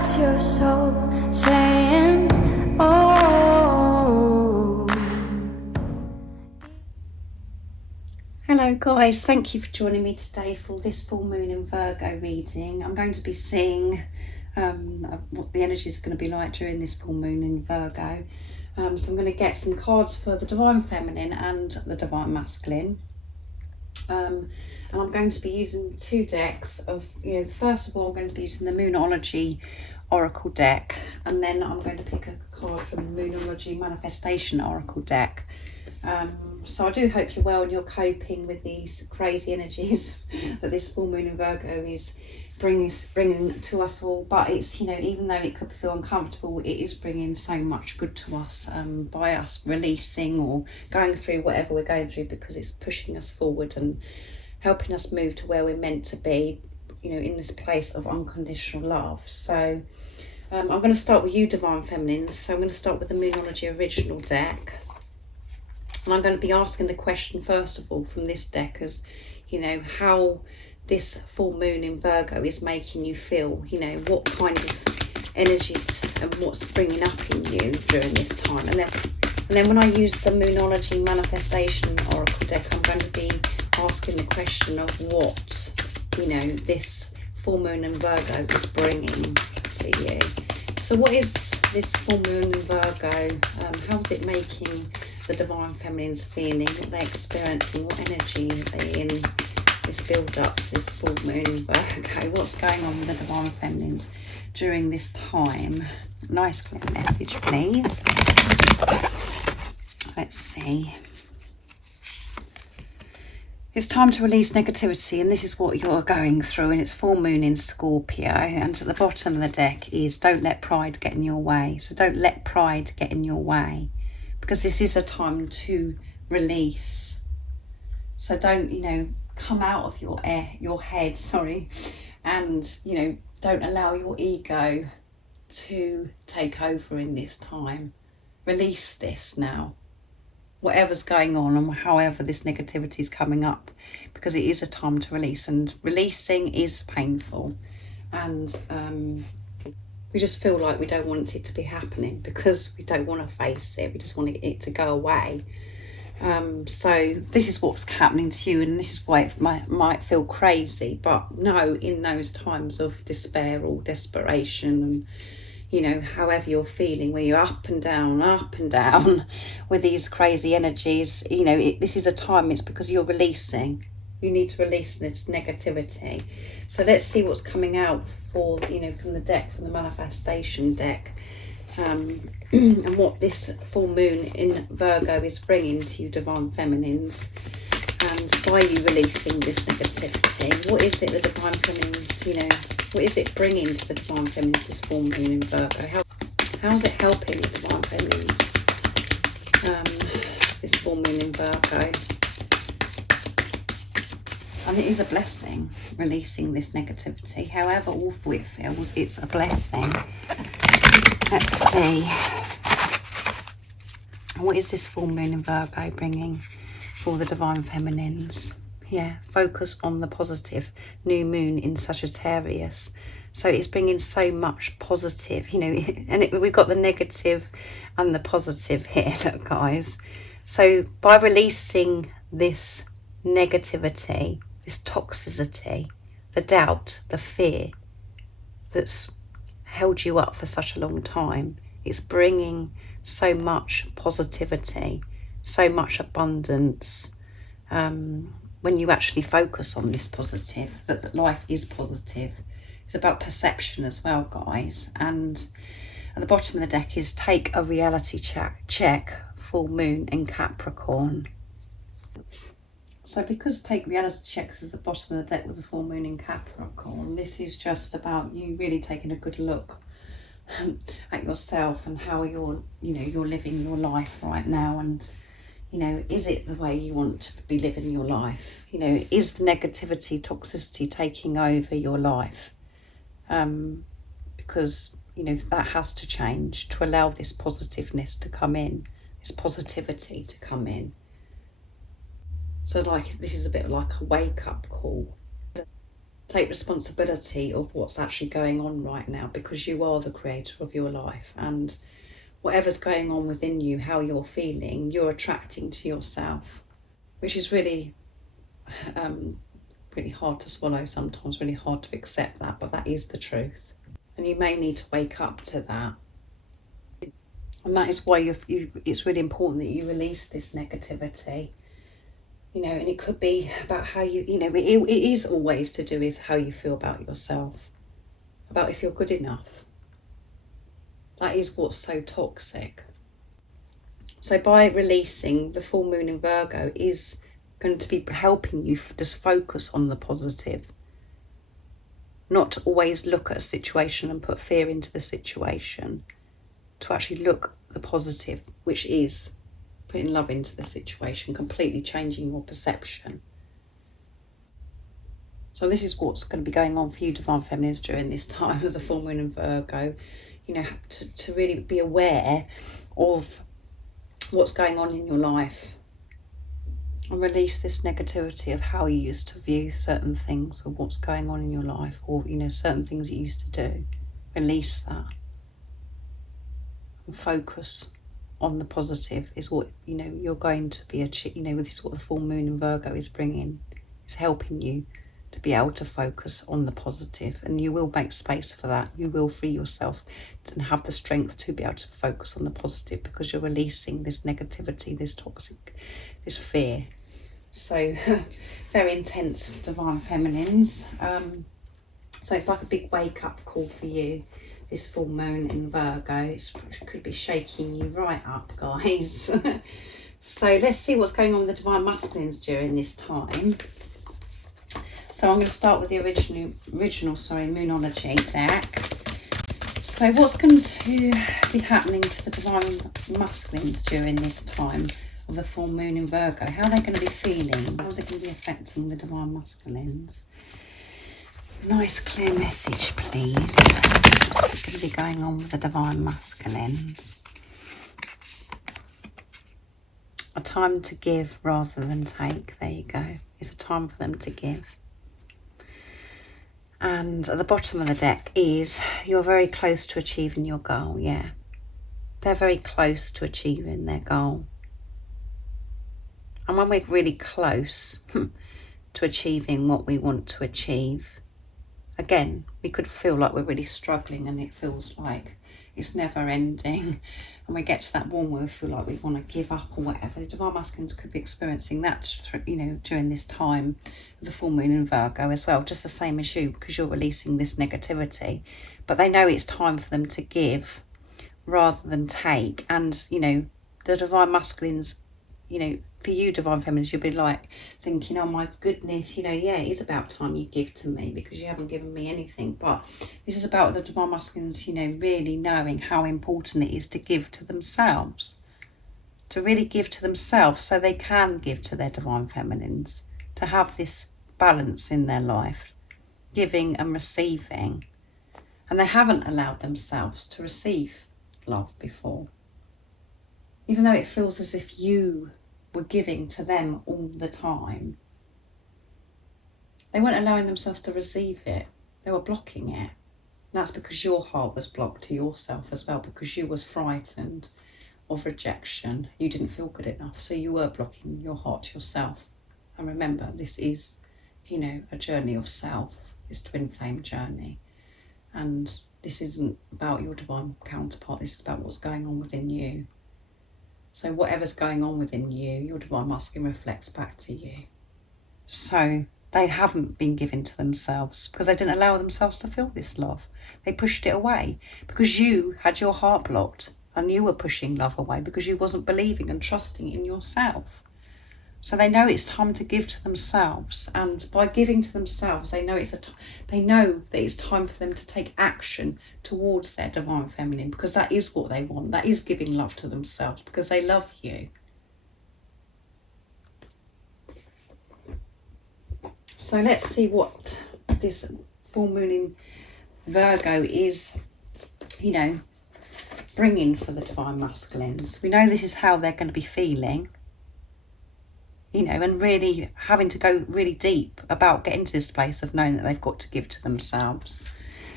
What's your soul saying? Oh. Hello guys, thank you for joining me today for this full moon in Virgo reading. I'm going to be seeing what the energies are going to be like during this full moon in Virgo. So I'm going to get some cards for the Divine Feminine and the Divine Masculine. And I'm going to be using two decks of, first of all I'm going to be using the Moonology Oracle deck, and then I'm going to pick a card from the Moonology Manifestation Oracle deck. So I do hope you're well and you're coping with these crazy energies that this full moon in Virgo is bringing to us all. But it's, even though it could feel uncomfortable, it is bringing so much good to us by us releasing or going through whatever we're going through, because it's pushing us forward and helping us move to where we're meant to be, in this place of unconditional love. So I'm going to start with you, Divine Feminines. So I'm going to start with the Moonology Original deck. And I'm going to be asking the question, first of all, from this deck as, how this full moon in Virgo is making you feel, what kind of energies and what's bringing up in you during this time. And then when I use the Moonology Manifestation Oracle deck, I'm going to be asking the question of what, this full moon in Virgo is bringing to you. So what is this full moon in Virgo? How's it making the Divine Feminines feeling? What they're experiencing? What energy are they in? This build up, this full moon in Virgo. What's going on with the Divine Feminines during this time? Nice clear message, please. Let's see. It's time to release negativity, and this is what you're going through, and it's full moon in Scorpio. And at the bottom of the deck is don't let pride get in your way. So don't let pride get in your way, because this is a time to release. So don't, come out of your head, and, don't allow your ego to take over in this time. Release this now. Whatever's going on and however this negativity is coming up, because it is a time to release, and releasing is painful, and we just feel like we don't want it to be happening because we don't want to face it. We just want it to go away. So this is what's happening to you, and this is why it might feel crazy, but no, in those times of despair or desperation, and however you're feeling, where you're up and down with these crazy energies, this is a time, it's because you're releasing. You need to release this negativity. So let's see what's coming out for, from the deck, from the Manifestation deck, and what this full moon in Virgo is bringing to you, Divine Feminines. And by you releasing this negativity, what is it the Divine Feminines, what is it bringing to the Divine Feminines, this full moon in Virgo? How's it helping the Divine Feminines, this full moon in Virgo? And it is a blessing, releasing this negativity. However awful it feels, it's a blessing. Let's see. What is this full moon in Virgo bringing for the Divine Feminines? Yeah, focus on the positive. New moon in Sagittarius. So it's bringing so much positive, and we've got the negative and the positive here, look guys. So by releasing this negativity, this toxicity, the doubt, the fear that's held you up for such a long time, it's bringing so much positivity, so much abundance. When you actually focus on this positive, that life is positive. It's about perception as well, guys. And at the bottom of the deck is take a reality check, full moon in Capricorn. So because take reality checks is at the bottom of the deck with the full moon in Capricorn, this is just about you really taking a good look at yourself and how you're living your life right now, and is it the way you want to be living your life? Is the negativity, toxicity taking over your life? Because that has to change to allow this positiveness to come in, this positivity to come in. So this is a bit like a wake-up call. take responsibility of what's actually going on right now, because you are the creator of your life, and whatever's going on within you, how you're feeling, you're attracting to yourself, which is really really hard to swallow sometimes, really hard to accept that, but that is the truth. And you may need to wake up to that. And that is why it's really important that you release this negativity. You know, and it could be about how it is always to do with how you feel about yourself, about if you're good enough. That is what's so toxic. So by releasing, the full moon in Virgo is going to be helping you just focus on the positive. Not to always look at a situation and put fear into the situation. To actually look at the positive, which is putting love into the situation, completely changing your perception. So this is what's going to be going on for you, Divine Feminines, during this time of the full moon in Virgo. You know, to really be aware of what's going on in your life, and release this negativity of how you used to view certain things, or what's going on in your life, or, you know, certain things you used to do. Release that and focus on the positive is what, you know, you're going to be achieving. You know, this is what the full moon in Virgo is bringing. It's helping you to be able to focus on the positive, and you will make space for that. You will free yourself and have the strength to be able to focus on the positive, because you're releasing this negativity, this toxic, this fear. So very intense, Divine Feminines. So it's like a big wake-up call for you, this full moon in Virgo. It could be shaking you right up, guys. So let's see what's going on with the Divine Masculines during this time. So I'm going to start with the original Moonology deck. So what's going to be happening to the Divine Masculines during this time of the full moon in Virgo? How are they going to be feeling? How is it going to be affecting the Divine Masculines? Nice clear message, please. What's going to be going on with the Divine Masculines? A time to give rather than take. There you go. It's a time for them to give. And at the bottom of the deck is, you're very close to achieving your goal. Yeah, they're very close to achieving their goal. And when we're really close to achieving what we want to achieve, again, we could feel like we're really struggling, and it feels like it's never ending. And we get to that one where we feel like we want to give up or whatever. The Divine Masculines could be experiencing that, you know, during this time of the full moon in Virgo as well, just the same as you, because you're releasing this negativity. But they know it's time for them to give rather than take. And, you know, the Divine Masculines, you know, for you, Divine Feminines, you'll be like thinking, oh my goodness, you know, yeah, it is about time you give to me, because you haven't given me anything. But this is about the Divine Masculines, you know, really knowing how important it is to give to themselves, to really give to themselves so they can give to their Divine Feminines, to have this balance in their life, giving and receiving. And they haven't allowed themselves to receive love before, even though it feels as if you were giving to them all the time. They weren't allowing themselves to receive it. They were blocking it. And that's because your heart was blocked to yourself as well, because you was frightened of rejection. You didn't feel good enough, so you were blocking your heart to yourself. And remember, this is, you know, a journey of self, this twin flame journey. And this isn't about your divine counterpart. This is about what's going on within you. So whatever's going on within you, your Divine Masculine reflects back to you. So they haven't been given to themselves because they didn't allow themselves to feel this love. They pushed it away because you had your heart blocked, and you were pushing love away because you wasn't believing and trusting in yourself. So they know it's time to give to themselves, and by giving to themselves, they know they know that it's time for them to take action towards their Divine Feminine, because that is what they want. That is giving love to themselves because they love you. So let's see what this full moon in Virgo is, you know, bringing for the Divine Masculines. We know this is how they're going to be feeling. you know, and really having to go really deep about getting to this place of knowing that they've got to give to themselves.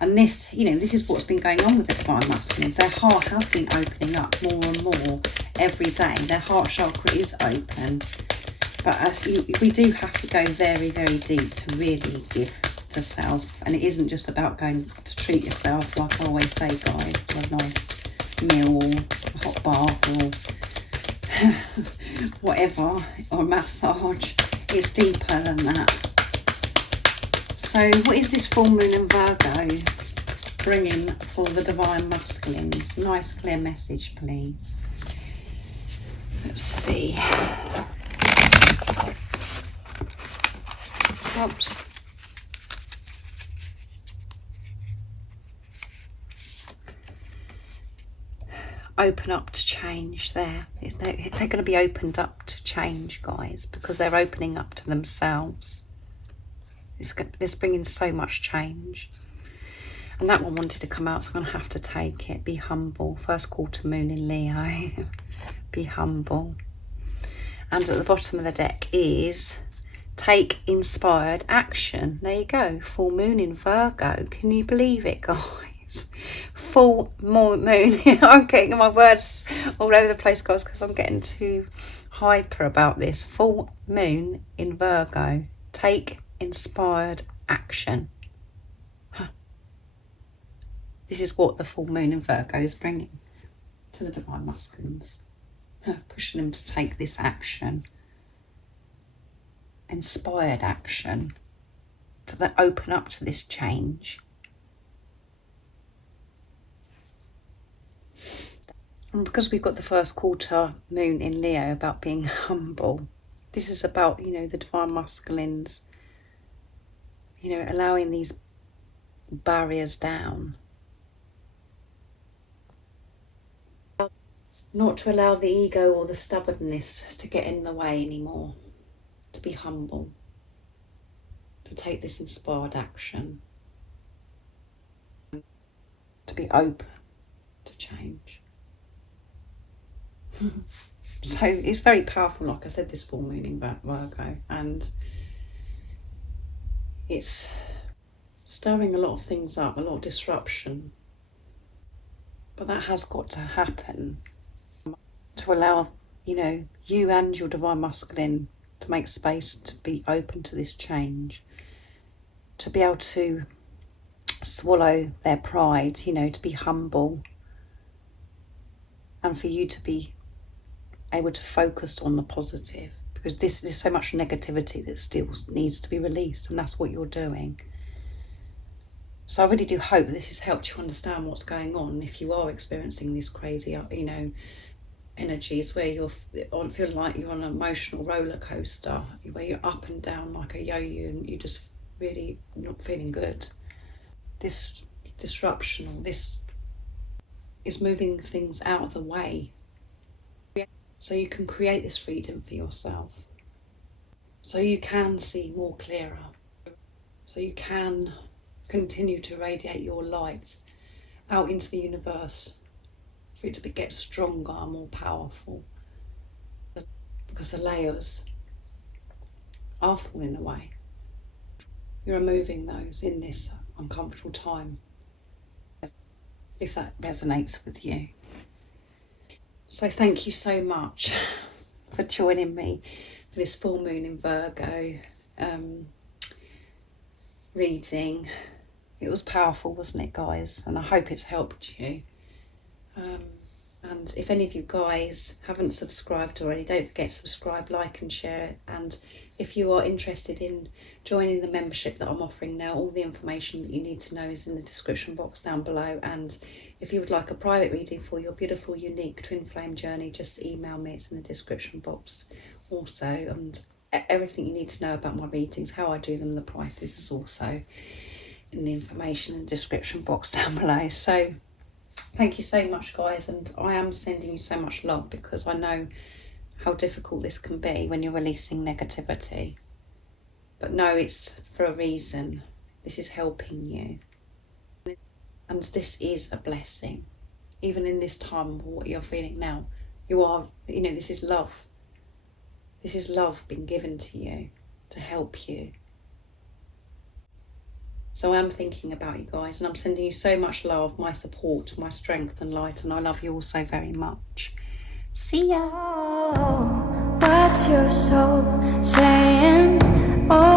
And this, you know, this is what's been going on with the divine masculines. Their heart has been opening up more and more every day. Their heart chakra is open. But we do have to go very, very deep to really give to self. And it isn't just about going to treat yourself, like I always say, guys, to a nice meal or a hot bath or whatever, or a massage. It's deeper than that. So what is this full moon in Virgo bringing for the divine masculines? Nice clear message, please. Let's see. Oops. Open up to change there. They're going to be opened up to change, guys, because they're opening up to themselves. It's bringing so much change. And that one wanted to come out, so I'm going to have to take it. Be humble. First quarter moon in Leo. Be humble. And at the bottom of the deck is take inspired action. There you go. Full moon in Virgo. Can you believe it, guys? Full moon. I'm getting my words all over the place, guys, because I'm getting too hyper about this. Full moon in Virgo. Take inspired action. This is what the full moon in Virgo is bringing to the divine masculines. Pushing them to take this action. Inspired action. To open up to this change. And because we've got the first quarter moon in Leo about being humble, this is about, you know, the divine masculines, you know, allowing these barriers down. Not to allow the ego or the stubbornness to get in the way anymore. To be humble. To take this inspired action. To be open to change. So it's very powerful, like I said, this full moon in Virgo, and it's stirring a lot of things up, a lot of disruption, but that has got to happen to allow, you know, you and your divine masculine to make space to be open to this change, to be able to swallow their pride, you know, to be humble, and for you to be able to focus on the positive, because there's so much negativity that still needs to be released, and that's what you're doing. So I really do hope this has helped you understand what's going on if you are experiencing this crazy, you know, energies where you're feeling like you're on an emotional roller coaster, where you're up and down like a yo-yo and you're just really not feeling good. This disruption, or this, is moving things out of the way, so you can create this freedom for yourself, so you can see more clearer, so you can continue to radiate your light out into the universe, for it to get stronger and more powerful, because the layers are falling away. You're removing those in this uncomfortable time, if that resonates with you. So thank you so much for joining me for this full moon in Virgo reading. It was powerful, wasn't it, guys? And I hope it's helped you. And if any of you guys haven't subscribed already, don't forget to subscribe, like and share. And if you are interested in joining the membership that I'm offering now, all the information that you need to know is in the description box down below. And if you would like a private reading for your beautiful, unique twin flame journey, just email me. It's in the description box also. And everything you need to know about my readings, how I do them, the prices is also in the information in the description box down below. So thank you so much, guys, and I am sending you so much love, because I know how difficult this can be when you're releasing negativity. But no, it's for a reason. This is helping you. And this is a blessing. Even in this time of what you're feeling now, you are, you know, this is love. This is love being given to you to help you. So I'm thinking about you guys, and I'm sending you so much love, my support, my strength and light, and I love you all so very much. See ya. What's your soul saying? Oh,